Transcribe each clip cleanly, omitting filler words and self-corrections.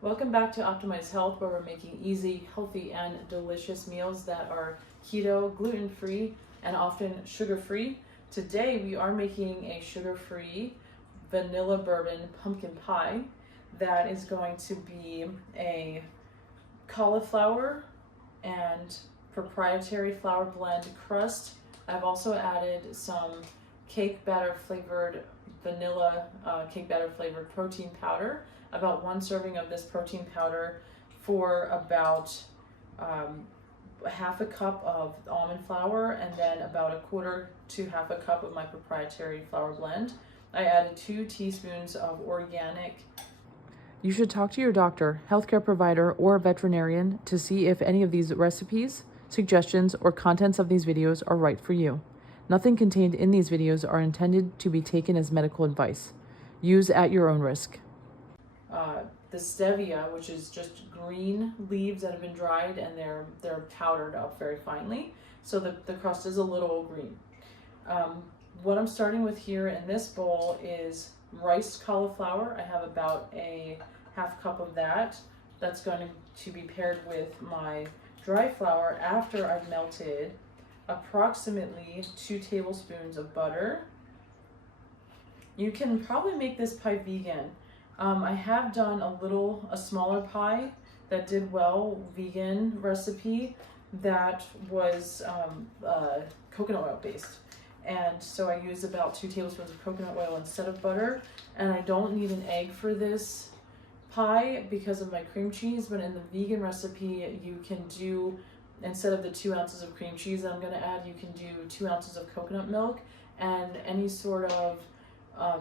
Welcome back to Optimize Health, where we're making easy, healthy, and delicious meals that are keto, gluten-free, and often sugar-free. Today we are making a sugar-free vanilla bourbon pumpkin pie that is going to be a cauliflower and proprietary flour blend crust. I've also added some cake batter flavored vanilla cake batter flavored protein powder, about 1 serving of this protein powder for about half a cup of almond flour, and then about 1/4 to half a cup of my proprietary flour blend. I added 2 teaspoons of organic. You should talk to your doctor, healthcare provider, or veterinarian to see if any of these recipes, suggestions, or contents of these videos are right for you. Nothing contained in these videos are intended to be taken as medical advice. Use at your own risk. The stevia, which is just green leaves that have been dried, and they're powdered up very finely, so the crust is a little green. What I'm starting with here in this bowl is riced cauliflower. I have about a half cup of that. That's going to be paired with my dry flour after I've melted approximately 2 tablespoons of butter. You can probably make this pie vegan. I have done a smaller pie that did well, vegan recipe that was coconut oil based. And so I used about 2 tablespoons of coconut oil instead of butter. And I don't need an egg for this pie because of my cream cheese, but in the vegan recipe, you can do, instead of the 2 ounces of cream cheese that I'm gonna add, you can do 2 ounces of coconut milk and any sort of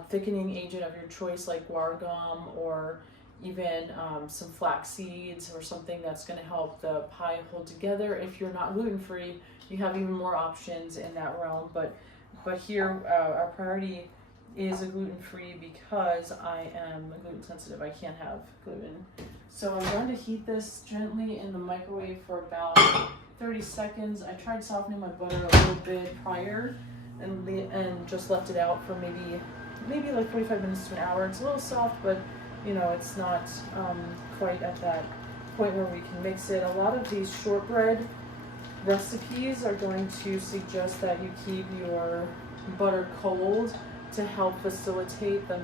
thickening agent of your choice, like guar gum or even some flax seeds or something that's going to help the pie hold together. If you're not gluten-free, you have even more options in that realm. But here our priority is a gluten-free because I am gluten sensitive. I can't have gluten. So I'm going to heat this gently in the microwave for about 30 seconds. I tried softening my butter a little bit prior and just left it out for maybe like 45 minutes to an hour. It's a little soft, but you know, it's not quite at that point where we can mix it. A lot of these shortbread recipes are going to suggest that you keep your butter cold to help facilitate the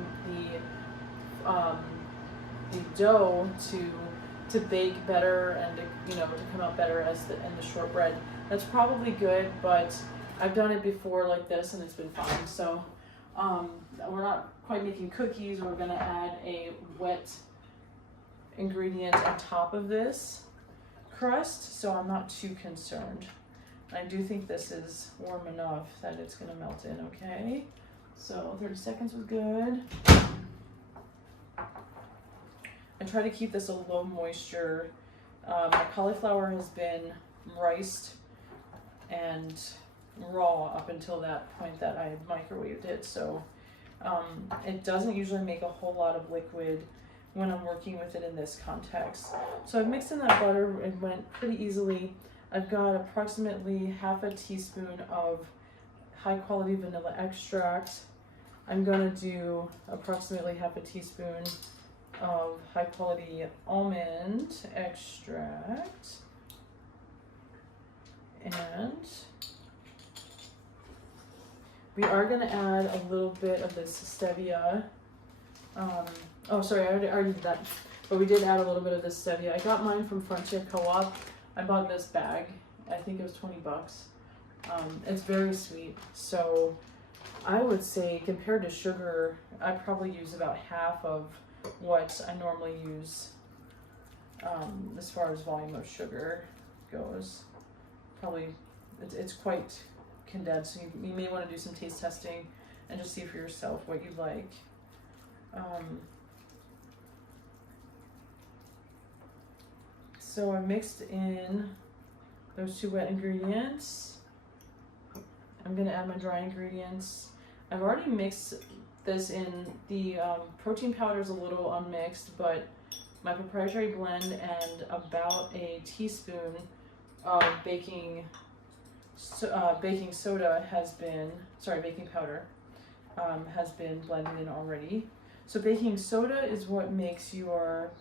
dough to bake better and to come out better in the shortbread. That's probably good, but I've done it before like this and it's been fine. So we're not quite making cookies. We're going to add a wet ingredient on top of this crust, so I'm not too concerned. I do think this is warm enough that it's going to melt in okay. So 30 seconds was good. I try to keep this a low moisture. My cauliflower has been riced and raw up until that point that I microwaved it, so it doesn't usually make a whole lot of liquid when I'm working with it in this context. So I've mixed in that butter. It went pretty easily. I've got approximately half a teaspoon of high quality vanilla extract. I'm gonna do approximately half a teaspoon of high quality almond extract, and we are going to add a little bit of this stevia. Oh, sorry, I already did that. But we did add a little bit of this stevia. I got mine from Frontier Co-op. I bought this bag. I think it was 20 bucks. It's very sweet. So I would say compared to sugar, I probably use about half of what I normally use as far as volume of sugar goes. Probably, it's quite condensed. You may want to do some taste testing and just see for yourself what you like. So I mixed in those 2 wet ingredients. I'm going to add my dry ingredients. I've already mixed this in. The protein powder is a little unmixed, but my proprietary blend and about a teaspoon of baking powder has been blended in already. So baking soda is what makes your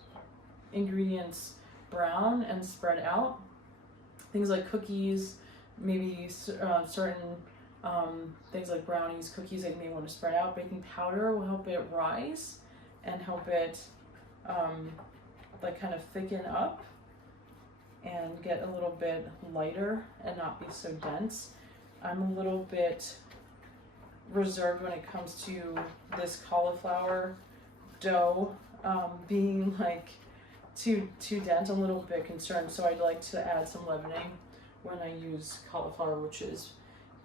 ingredients brown and spread out. Things like cookies, maybe certain things like brownies, cookies that you may want to spread out. Baking powder will help it rise and help it like kind of thicken up and get a little bit lighter and not be so dense. I'm a little bit reserved when it comes to this cauliflower dough being like too dense. I'm a little bit concerned, so I'd like to add some leavening when I use cauliflower, which is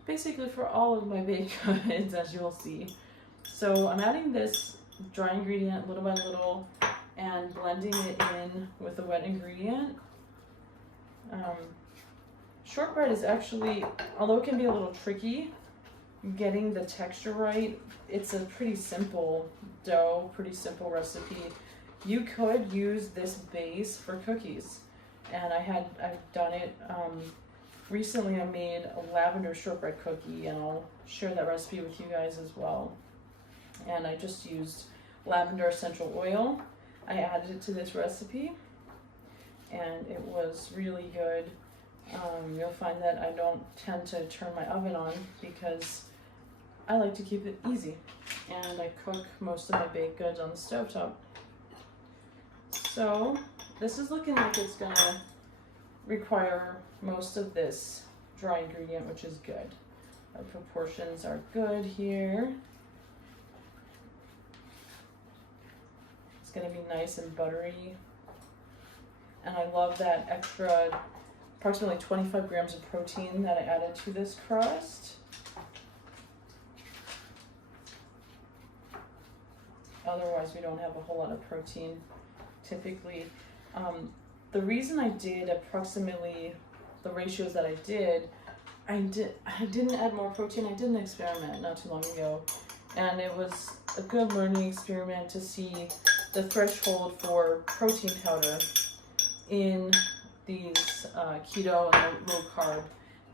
basically for all of my baked goods, as you'll see. So I'm adding this dry ingredient little by little and blending it in with the wet ingredient. Shortbread is actually, although it can be a little tricky getting the texture right, it's a pretty simple dough, pretty simple recipe. You could use this base for cookies, and I've done it recently. I made a lavender shortbread cookie, and I'll share that recipe with you guys as well. And I just used lavender essential oil. I added it to this recipe, and it was really good. You'll find that I don't tend to turn my oven on because I like to keep it easy, and I cook most of my baked goods on the stovetop. So this is looking like it's gonna require most of this dry ingredient, which is good. Our proportions are good here. It's gonna be nice and buttery. And I love that extra, approximately 25 grams of protein that I added to this crust. Otherwise, we don't have a whole lot of protein typically. The reason I did approximately the ratios that I didn't add more protein. I did an experiment not too long ago, and it was a good learning experiment to see the threshold for protein powder in these keto and low carb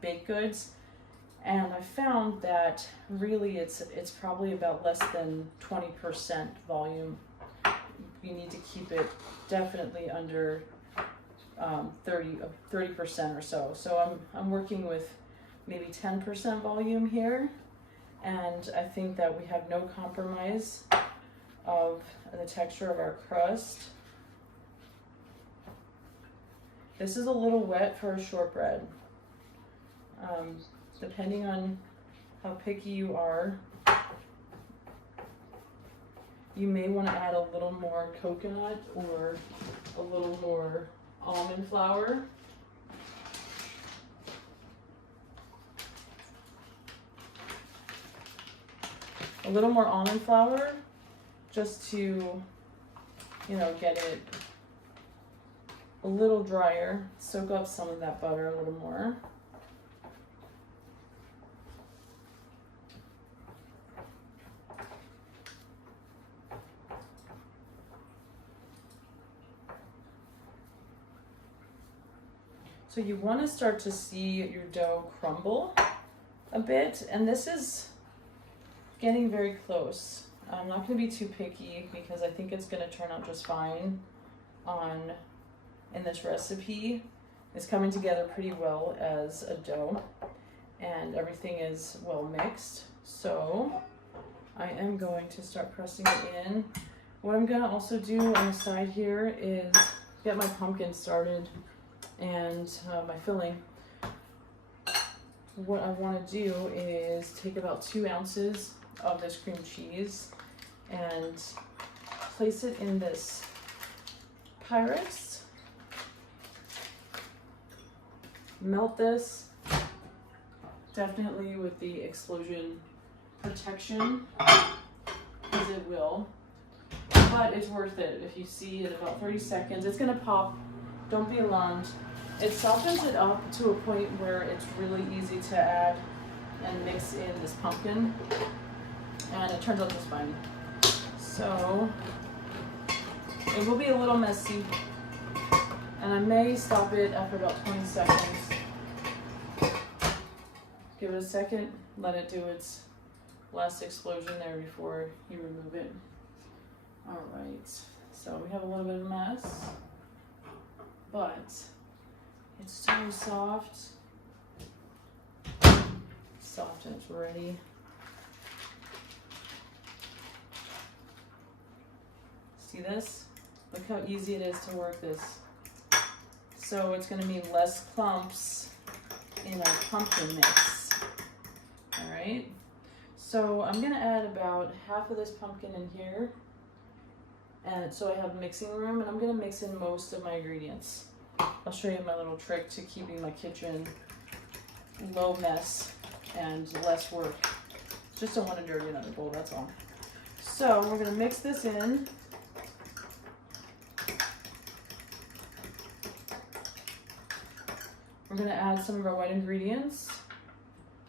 baked goods. And I found that really it's probably about less than 20% volume. You need to keep it definitely under 30% or so. So I'm working with maybe 10% volume here, and I think that we have no compromise of the texture of our crust. This is a little wet for a shortbread. Depending on how picky you are, you may want to add a little more coconut or a little more almond flour. A little more almond flour just to, get it a little drier, soak up some of that butter a little more. So you want to start to see your dough crumble a bit, and this is getting very close. I'm not going to be too picky because I think it's going to turn out just fine in this recipe. It's coming together pretty well as a dough, and everything is well mixed. So I am going to start pressing it in. What I'm going to also do on the side here is get my pumpkin started and my filling. What I want to do is take about 2 ounces of this cream cheese and place it in this Pyrex. Melt this, definitely with the explosion protection, because it will, but it's worth it. If you see in about 30 seconds, it's gonna pop. Don't be alarmed. It softens it up to a point where it's really easy to add and mix in this pumpkin, and it turns out just fine. So it will be a little messy, and I may stop it after about 20 seconds. Give it a second, let it do its last explosion there before you remove it. All right, so we have a little bit of a mess. but it's so soft. Soft and it's ready. See this? Look how easy it is to work this. So it's going to mean less clumps in our pumpkin mix. All right. So I'm going to add about half of this pumpkin in here. And so I have mixing room, and I'm going to mix in most of my ingredients. I'll show you my little trick to keeping my kitchen low mess and less work. Just don't want to dirty another bowl, that's all. So we're going to mix this in. We're going to add some of our white ingredients.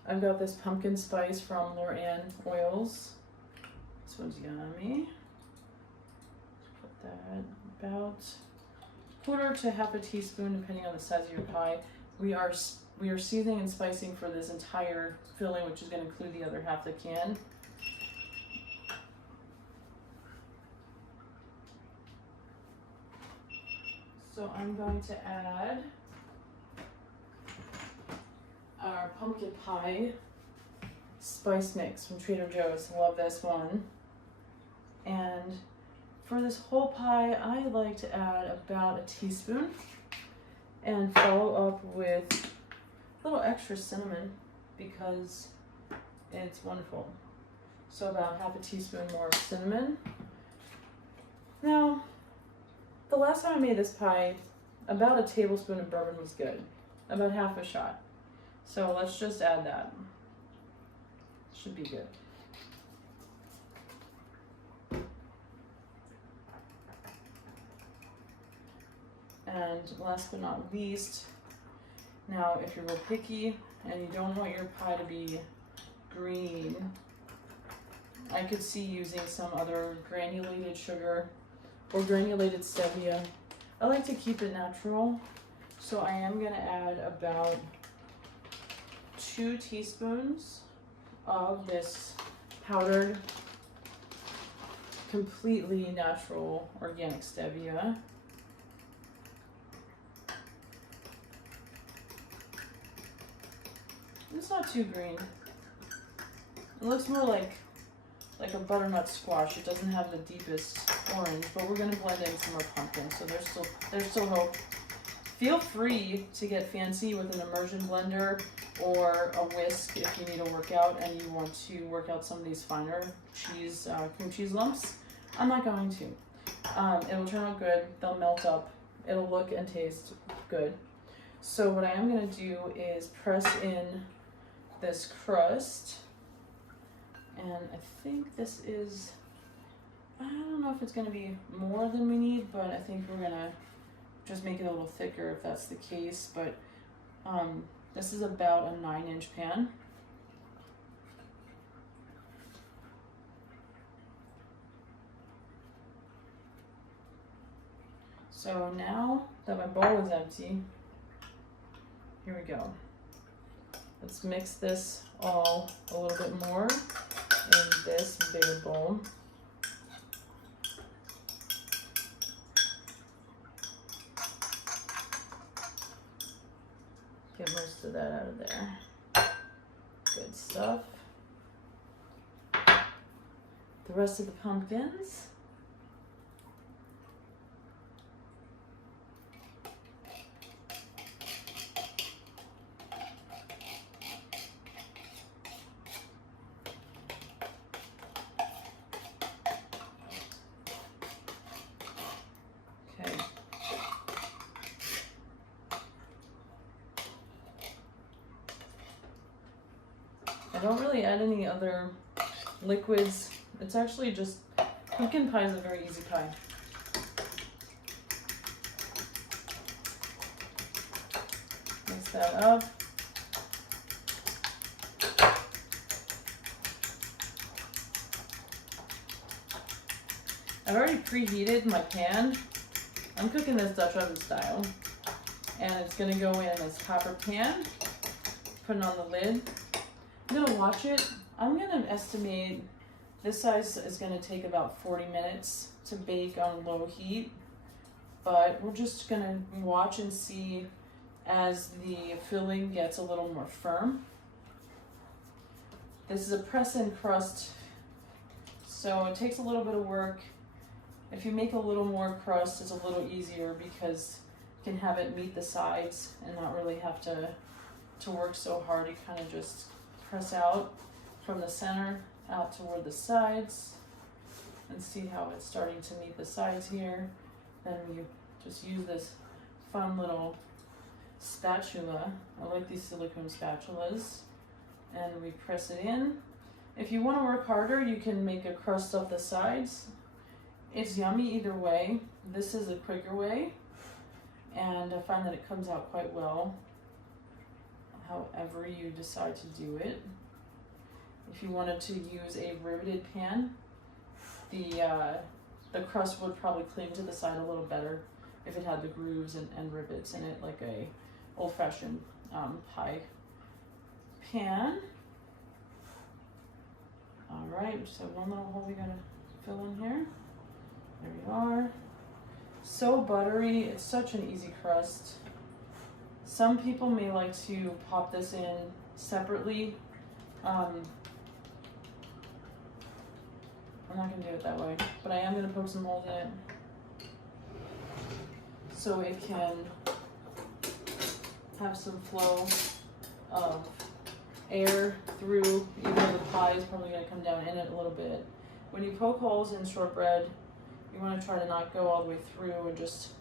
I've got this pumpkin spice from Loran Oils. This one's yummy. Put that about quarter to half a teaspoon, depending on the size of your pie. We are seasoning and spicing for this entire filling, which is going to include the other half of the can. So I'm going to add our pumpkin pie spice mix from Trader Joe's. Love this one. And for this whole pie, I like to add about a teaspoon and follow up with a little extra cinnamon because it's wonderful. So about half a teaspoon more of cinnamon. Now, the last time I made this pie, about a tablespoon of bourbon was good. About half a shot. So let's just add that. Should be good. And last but not least, now if you're real picky and you don't want your pie to be green, I could see using some other granulated sugar or granulated stevia. I like to keep it natural, so I am going to add about 2 teaspoons of this powdered, completely natural organic stevia. It's not too green. It looks more like a butternut squash. It doesn't have the deepest orange, but we're gonna blend in some more pumpkin, so there's still hope. Feel free to get fancy with an immersion blender or a whisk if you need a workout and you want to work out some of these finer cheese, cream cheese lumps. I'm not going to. It'll turn out good. They'll melt up. It'll look and taste good. So what I am gonna do is press in this crust, and I think this is, I don't know if it's gonna be more than we need, but I think we're gonna just make it a little thicker if that's the case. But this is about a 9-inch pan. So now that my bowl is empty, here we go. Let's mix this all a little bit more in this bigger bowl. Get most of that out of there. Good stuff. The rest of the pumpkins. I don't really add any other liquids. It's actually just, pumpkin pie is a very easy pie. Mix that up. I've already preheated my pan. I'm cooking this Dutch oven style. And it's gonna go in this copper pan. Put it on the lid. I'm gonna watch it. I'm gonna estimate this size is gonna take about 40 minutes to bake on low heat. but we're just gonna watch and see as the filling gets a little more firm. This is a press-in crust, so it takes a little bit of work. If you make a little more crust, it's a little easier because you can have it meet the sides and not really have to work so hard. You kind of just press out from the center out toward the sides and see how it's starting to meet the sides here. Then you just use this fun little spatula. I like these silicone spatulas. And we press it in. If you want to work harder, you can make a crust of the sides. It's yummy either way. This is a quicker way, and I find that it comes out quite well, however you decide to do it. If you wanted to use a riveted pan, the crust would probably cling to the side a little better if it had the grooves and rivets in it, like a old-fashioned pie pan. All right, we just have one little hole we gotta fill in here. There we are. So buttery, it's such an easy crust. Some people may like to pop this in separately. I'm not gonna do it that way, but I am gonna poke some holes in it so it can have some flow of air through, even though the pie is probably going to come down in it a little bit. When you poke holes in shortbread, you want to try to not go all the way through and just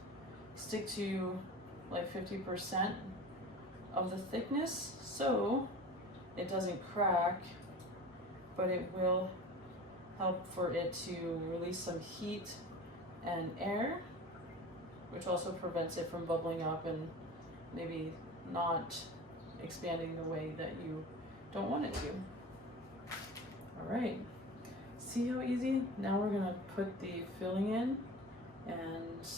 stick to like 50% of the thickness so it doesn't crack, but it will help for it to release some heat and air, which also prevents it from bubbling up and maybe not expanding the way that you don't want it to. All right, see how easy? Now we're gonna put the filling in, and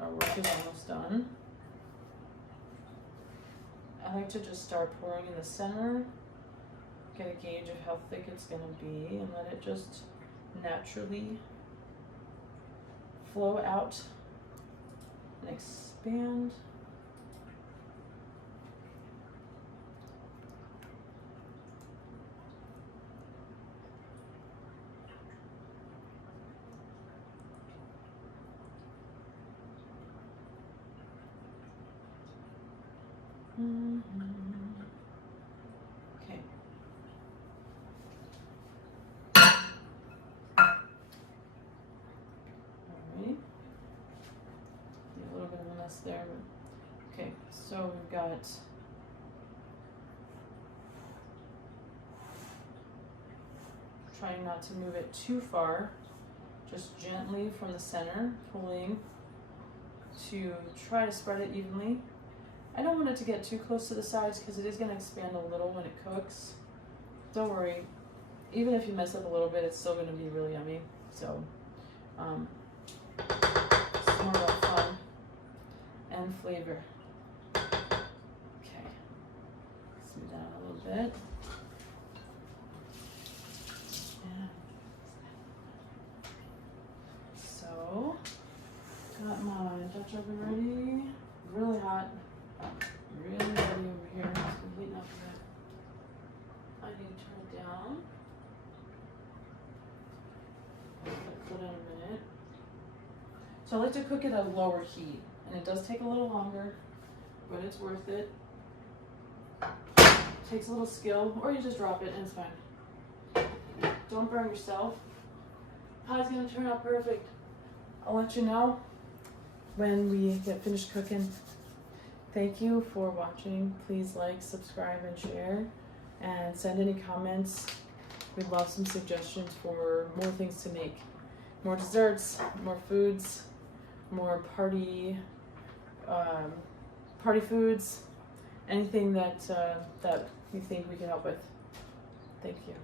our work is almost done. I like to just start pouring in the center, get a gauge of how thick it's gonna be, and let it just naturally flow out and expand. Okay. Alright. A little bit of a mess there, but okay, so we've got trying not to move it too far, just gently from the center, pulling to try to spread it evenly. I don't want it to get too close to the sides because it is going to expand a little when it cooks. Don't worry, even if you mess up a little bit, it's still going to be really yummy. So, it's more about fun and flavor. Okay, smooth that out a little bit. Yeah. So, got my Dutch oven ready, really hot. Really ready over here. It's complete enough of that. I need to turn it down. Put it in a minute. So I like to cook it at a lower heat, and it does take a little longer, but it's worth it. It takes a little skill, or you just drop it and it's fine. Don't burn yourself. Pie's gonna turn out perfect. I'll let you know when we get finished cooking. Thank you for watching. Please like, subscribe, and share, and send any comments. We'd love some suggestions for more things to make. More desserts, more foods, more party foods, anything that you think we can help with. Thank you.